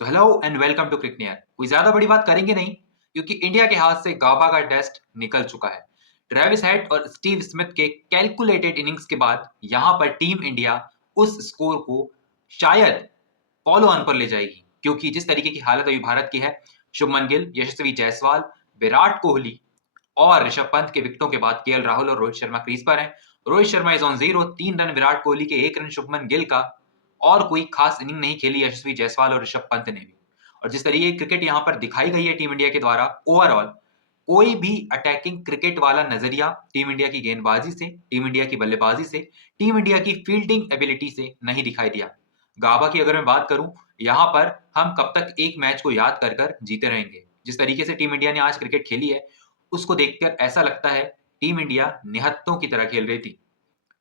So hello and welcome to Cricneer. कोई ज्यादा बड़ी बात करेंगे नहीं क्योंकि इंडिया के हाथ से गाबा का टेस्ट निकल चुका है। ट्रेविस हेड और स्टीव स्मिथ के कैलकुलेटेड इनिंग्स के बाद यहां पर टीम इंडिया उस स्कोर को शायद फॉलो ऑन पर ले जाएगी, क्योंकि जिस तरीके की हालत अभी भारत की है, शुभमन गिल, यशस्वी जायसवाल, विराट कोहली और ऋषभ पंत के विकेटों के बाद केएल राहुल और रोहित शर्मा क्रीज पर हैं। Rohit Sharma is on zero, 3 run Virat Kohli के, 1 रन शुभमन गिल का, और कोई खास इनिंग नहीं खेली यशस्वी जायसवाल और ऋषभ पंत ने भी। और जिस तरीके की क्रिकेट यहाँ पर दिखाई गई है टीम इंडिया के द्वारा, ओवरऑल कोई भी अटैकिंग क्रिकेट वाला नजरिया टीम इंडिया की गेंदबाजी से, टीम इंडिया की बल्लेबाजी से, टीम इंडिया की फील्डिंग एबिलिटी से नहीं दिखाई दिया। गाबा की अगर मैं बात करूं, यहाँ पर हम कब तक एक मैच को याद कर कर जीते रहेंगे। जिस तरीके से टीम इंडिया ने आज क्रिकेट खेली है, उसको देखकर ऐसा लगता है टीम इंडिया निहत्तों की तरह खेल रही थी।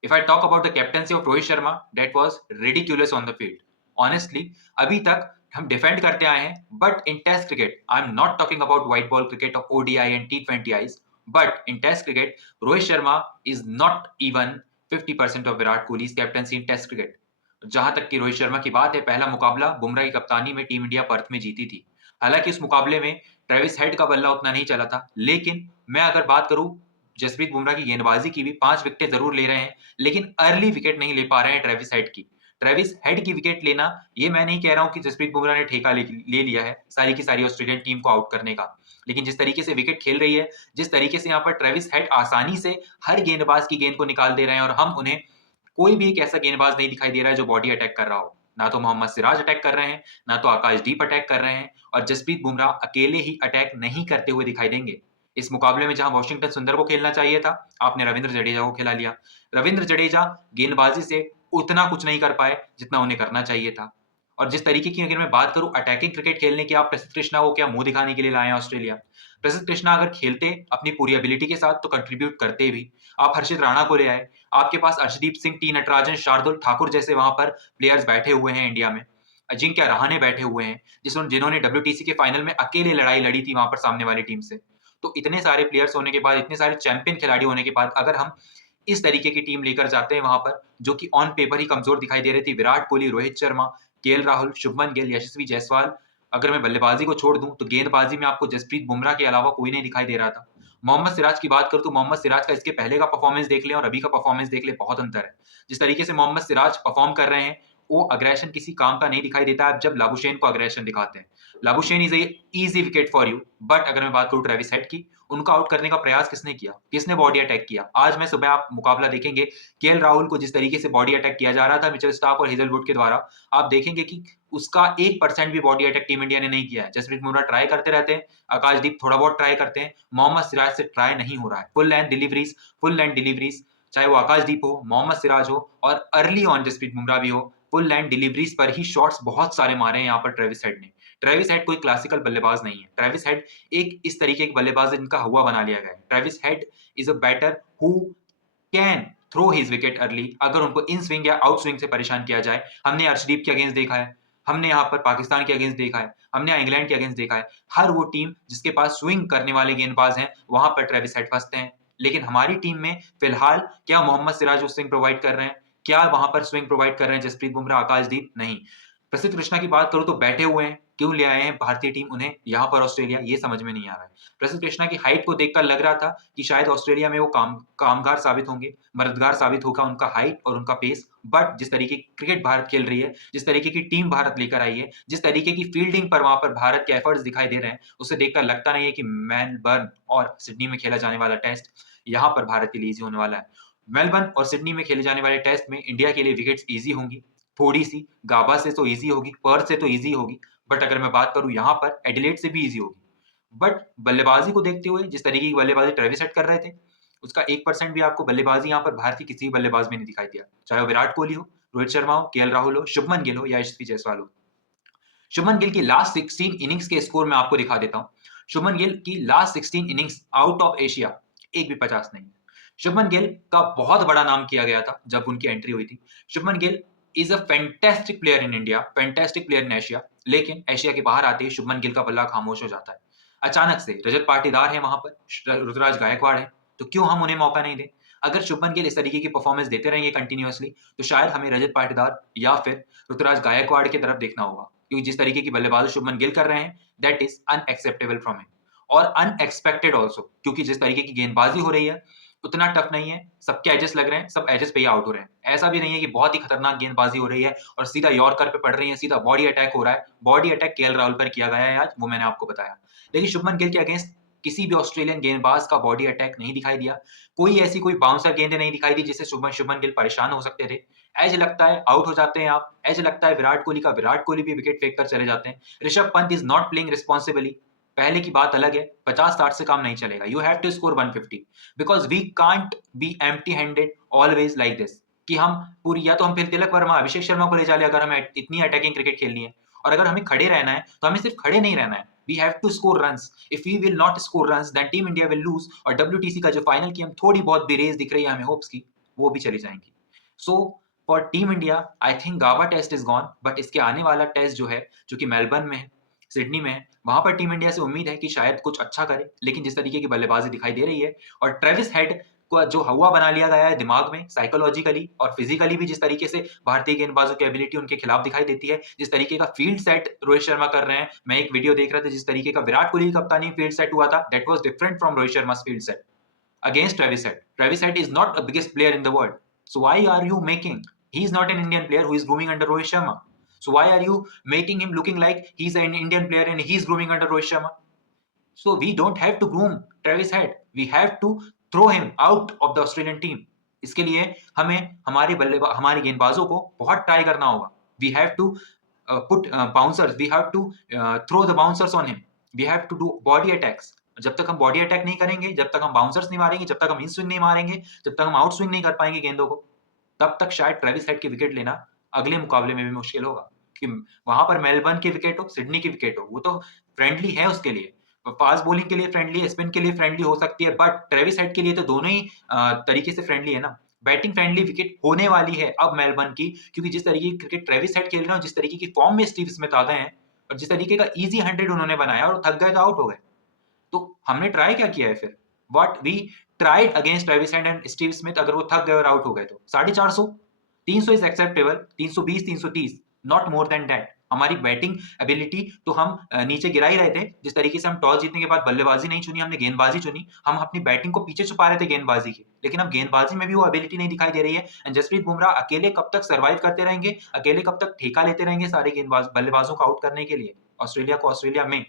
If I talk about the captaincy of Rohit Sharma, that was ridiculous on the field. Honestly, अभी तक हम डिफेंड करते आए हैं, but in test cricket, I am not talking about white ball cricket of ODI and T20Is, but in test cricket Rohit Sharma is not even 50% of Virat Kohli's captaincy in test cricket. जहां तक कि रोहित शर्मा की बात है, पहला मुकाबला बुमराह की कप्तानी में टीम इंडिया पर्थ में जीती थी। हालांकि उस मुकाबले में ट्रेविस हेड का बल्ला उतना नहीं चला था, लेकिन मैं अगर बात करूं जसप्रीत बुमराह की गेंदबाजी की भी, 5 विकेटें जरूर ले रहे हैं, लेकिन अर्ली विकेट नहीं ले पा रहे हैं ट्रेविस हेड की। ट्रेविस हेड की विकेट लेना, ये मैं नहीं कह रहा हूं कि जसप्रीत बुमराह ने ठेका ले लिया है सारी की सारी ऑस्ट्रेलियन टीम को आउट करने का, लेकिन जिस तरीके से विकेट खेल रही है, जिस तरीके से यहाँ पर ट्रेविस हेड आसानी से हर गेंदबाज की गेंद को निकाल दे रहे हैं, और हम उन्हें कोई भी एक ऐसा गेंदबाज नहीं दिखाई दे रहा है जो बॉडी अटैक कर रहा हो। ना तो मोहम्मद सिराज अटैक कर रहे हैं, ना तो आकाशदीप अटैक कर रहे हैं, और जसप्रीत बुमराह अकेले ही अटैक नहीं करते हुए दिखाई देंगे। इस मुकाबले में जहां वॉशिंगटन सुंदर को खेलना चाहिए था, आपने रविंद्र जडेजा को खिला लिया। रविंद्र जडेजा गेंदबाजी से उतना कुछ नहीं कर पाए जितना उन्हें करना चाहिए था। और जिस तरीके की अगर मैं बात करूं अटैकिंग क्रिकेट खेलने की, आप प्रसिद्ध कृष्णा को क्या मुंह दिखाने के लिए लाए हैं ऑस्ट्रेलिया? प्रसिद्ध कृष्णा अगर खेलते अपनी पूरी एबिलिटी के साथ तो कंट्रीब्यूट करते भी। आप हर्षित राणा को ले आए, आपके पास अर्शदीप सिंह, टी नटराजन, शार्दुल ठाकुर जैसे वहां पर प्लेयर्स बैठे हुए हैं इंडिया में, अजिंक्य रहाणे बैठे हुए हैं, जिन्होंने डब्ल्यूटीसी के फाइनल में अकेले लड़ाई लड़ी थी वहां पर सामने वाली टीम से। तो इतने सारे प्लेयर्स होने के बाद, इतने सारे चैंपियन खिलाड़ी होने के बाद, अगर हम इस तरीके की टीम लेकर जाते हैं वहां पर, जो कि ऑन पेपर ही कमजोर दिखाई दे रही थी, विराट कोहली, रोहित शर्मा, केएल राहुल, शुभमन गिल, यशस्वी जायसवाल, अगर मैं बल्लेबाजी को छोड़ दूं तो गेंदबाजी में आपको जसप्रीत बुमराह के अलावा कोई नहीं दिखाई दे रहा था। मोहम्मद सिराज की बात करूं तो मोहम्मद सिराज का इसके पहले का परफॉर्मेंस देख लें और अभी का परफॉर्मेंस देख लें, बहुत अंतर है। जिस तरीके से मोहम्मद सिराज परफॉर्म कर रहे हैं, वो अग्रेशन किसी काम का नहीं दिखाई देता है जब लाबुशेन को अग्रेशन दिखाते हैं। Labuschagne is a easy wicket for you, but अगर मैं बात करूं ट्रेविस हेड की, उनका आउट करने का प्रयास किसने किया? किसने बॉडी अटैक किया? आज मैं सुबह आप मुकाबला देखेंगे, केएल राहुल को जिस तरीके से बॉडी अटैक किया जा रहा था मिचेल स्टार्क और हेजलवुड के द्वारा, आप देखेंगे कि उसका 1% भी बॉडी अटैक टीम इंडिया ने नहीं किया है। जसप्रीत बुमराह ट्राई करते रहते हैं, आकाशदीप थोड़ा बहुत ट्राई करते हैं, मोहम्मद सिराज से ट्राई नहीं हो रहा है। फुल लेंथ डिलीवरीज, चाहे वो आकाशदीप हो, मोहम्मद सिराज हो, और अर्ली ऑन जसप्रीत बुमराह भी हो, फुल लेंथ डिलीवरीज पर ही शॉट्स बहुत सारे मारे हैं यहाँ पर ट्रेविस हेड ने। ट्रेविस हेड कोई क्लासिकल बल्लेबाज नहीं है। ट्रेविस हेड एक इस तरीके के बल्लेबाज है जिनका हुआ बना लिया गया है। Travis Head is a batter who can throw his wicket early, अगर उनको इन स्विंग या आउट स्विंग से परेशान किया जाए। हमने अर्शदीप के अगेंस्ट देखा है, हमने यहाँ पर पाकिस्तान के अगेंस्ट देखा है, हमने इंग्लैंड के अगेंस्ट देखा है। हर वो टीम जिसके पास स्विंग करने वाले गेंदबाज हैं, वहां पर ट्रेविस हेड फंसते हैं। लेकिन हमारी टीम में फिलहाल क्या मोहम्मद सिराज वो स्विंग प्रोवाइड कर रहे हैं? क्या वहां पर स्विंग प्रोवाइड कर रहे हैं जसप्रीत बुमराह, आकाशदीप? नहीं। प्रसिद्ध कृष्णा की बात करूं तो बैठे हुए हैं, क्यों ले आए हैं भारतीय टीम उन्हें यहाँ पर ऑस्ट्रेलिया, ये समझ में नहीं आ रहा है। प्रसिद्ध कृष्णा की हाइट को देखकर लग रहा था कि शायद ऑस्ट्रेलिया में वो कामगार साबित होंगे, मददगार साबित होगा उनका हाइट और उनका पेस, बट जिस तरीके की क्रिकेट भारत खेल रही है, जिस तरीके की टीम भारत लेकर आई है, जिस तरीके की फील्डिंग पर वहां पर भारत के एफर्ट्स दिखाई दे रहे हैं, उसे देखकर लगता नहीं है कि मेलबर्न और सिडनी में खेला जाने वाला टेस्ट यहाँ पर भारत के लिए ईजी होने वाला है। मेलबर्न और सिडनी में खेले जाने वाले टेस्ट में इंडिया के लिए विकेट्स ईजी होंगी, थोड़ी सी गाबा से तो ईजी होगी, पर्थ से तो ईजी होगी, बट अगर मैं बात करूं यहाँ पर एडिलेड से भी ईजी होगी। बट बल्लेबाजी को देखते हुए जिस तरीके की बल्लेबाजी ट्रेविस हेड कर रहे थे, उसका 1% भी आपको बल्लेबाजी यहाँ पर भारत के किसी भी बल्लेबाज में नहीं दिखाई दिया, चाहे वो विराट कोहली हो, रोहित शर्मा हो, केएल राहुल हो, शुभमन गिल हो या यशस्वी जायसवाल हो। शुभमन गिल की लास्ट 16 इनिंग्स के स्कोर मैं आपको दिखा देता हूं। शुभमन गिल की last 16 innings out of Asia एक भी 50 नहीं है। शुभमन गिल का बहुत बड़ा नाम किया गया था जब उनकी एंट्री हुई थी। Shubman Gill is a fantastic player in India, fantastic player in Asia, लेकिन एशिया के बाहर आते ही शुभमन गिल का बल्ला खामोश हो जाता है। अचानक से रजत पाटीदार है वहां पर, ऋतुराज गायकवाड़ है, तो क्यों हम उन्हें मौका नहीं दें? अगर शुभमन गिल इस तरीके की परफॉर्मेंस देते रहेंगे कंटिन्यूअसली, तो शायद हमें रजत पाटीदार या फिर ऋतुराज गायकवाड़ की तरफ देखना होगा। क्योंकि जिस तरीके की बल्लेबाजी शुभमन गिल कर रहे हैं, that is unacceptable from him और अनएक्सपेक्टेड ऑल्सो, क्योंकि जिस तरीके की गेंदबाजी हो रही है उतना टफ नहीं है, सबके एजेस लग रहे हैं, सब एजेस पे ही आउट हो रहे हैं। ऐसा भी नहीं है कि बहुत ही खतरनाक गेंदबाजी हो रही है और सीधा यॉर्कर पे पड़ रही है, सीधा बॉडी अटैक हो रहा है। बॉडी अटैक केएल राहुल पर किया गया है आज, वो मैंने आपको बताया। लेकिन शुभमन गिल के अगेंस्ट किसी भी ऑस्ट्रेलियन गेंदबाज का बॉडी अटैक नहीं दिखाई दिया। कोई बाउंसर गेंदें नहीं दिखाई दी जिससे शुभमन शुभमन गिल परेशान हो सकते थे। ऐज लगता है आउट हो जाते हैं आप, ऐज लगता है विराट कोहली का, विराट कोहली भी विकेट फेंक कर चले जाते हैं। Rishabh Pant is not playing responsibly, पहले की बात अलग है, 50-60 से काम नहीं चलेगा। You have to score 150 because we can't be empty handed always like this, कि हम पूरी, या तो हम फिर तिलक वर्मा, अभिषेक शर्मा को ले चले अगर हमें इतनी अटैकिंग क्रिकेट खेलनी है, और अगर हमें खड़े रहना है तो हमें सिर्फ खड़े नहीं रहना है, we have to score runs. If we will not score runs then team India will lose, और डब्ल्यूटीसी का जो फाइनल की हम थोड़ी बहुत भी रेस दिख रही है हमें होप्स की, वो भी चली जाएंगी। So for team India I think गावा टेस्ट इज गॉन, बट इसके आने वाला टेस्ट जो है, जो कि मेलबर्न में है, सिडनी में है, वहां पर टीम इंडिया से उम्मीद है कि शायद कुछ अच्छा करे। लेकिन जिस तरीके की बल्लेबाजी दिखाई दे रही है, और ट्रेविस हेड को जो हवा बना लिया गया है दिमाग में साइकोलॉजिकली और फिजिकली भी, जिस तरीके से भारतीय गेंदबाजों की एबिलिटी उनके खिलाफ दिखाई देती है, जिस तरीके का फील्ड सेट रोहित शर्मा कर रहे हैं, मैं एक वीडियो देख रहा था जिस तरीके का विराट कोहली की कप्तानी फील्ड सेट हुआ था, that was different from Rohit Sharma field set against Travis Head. Travis Head is not the biggest player in the world. So why are you making? He is not an Indian player who is grooming under Rohit Sharma. So why are you making him looking like he's an Indian player and he's grooming under Rohit Sharma? So we don't have to groom Travis Head. We have to throw him out of the Australian team. इसके लिए हमें हमारे गेंदबाजों को बहुत try करना होगा. We have to put bouncers. We have to throw the bouncers on him. We have to do body attacks. जब तक हम बॉडी अटैक नहीं करेंगे, जब तक हम बाउंसर्स नहीं मारेंगे, जब तक हम इन स्विंग नहीं मारेंगे, जब तक हम आउट स्विंग नहीं कर पाएंगे गेंदों को, तब तक शायद ट्रेविस हेड की विकेट लेना अगले मुकाबले में भी मुश्किल होगा। कि वहां पर मेलबर्न की विकेट हो, सिडनी की विकेट हो, वो तो फ्रेंडली है उसके लिए, फास्ट बॉलिंग के लिए फ्रेंडली है, स्पिन के लिए फ्रेंडली हो सकती है, बट ट्रेविस हेड के लिए तो दोनों ही तरीके से फ्रेंडली है ना। बैटिंग फ्रेंडली विकेट होने वाली है अब मेलबर्न की, क्योंकि जिस तरीके की क्रिकेट ट्रेविस हेड खेल रहे हैं, जिस तरीके की फॉर्म में स्टीव स्मिथ आ गए हैं, और जिस तरीके का इजी 100 उन्होंने बनाया और थक गए तो आउट हो गए, तो हमने ट्राई क्या किया है फिर? What we tried against Travis Head and Steve Smith, अगर वो थक गए और आउट हो गए तो 450, 300 is acceptable, 320, 330, not more than that. हमारी बैटिंग एबिलिटी तो हम नीचे गिरा ही रहे थे, जिस तरीके से हम टॉस जीतने के बाद बल्लेबाजी नहीं चुनी, हमने गेंदबाजी चुनी, हम अपनी बैटिंग को पीछे छुपा रहे थे गेंदबाजी के, लेकिन अब गेंदबाजी में भी वो एबिलिटी नहीं दिखाई दे रही है। एंड जसप्रीत बुमराह अकेले कब तक सर्वाइव करते रहेंगे, अकेले कब तक ठेका लेते रहेंगे सारे बल्लेबाजों को आउट करने के लिए ऑस्ट्रेलिया में?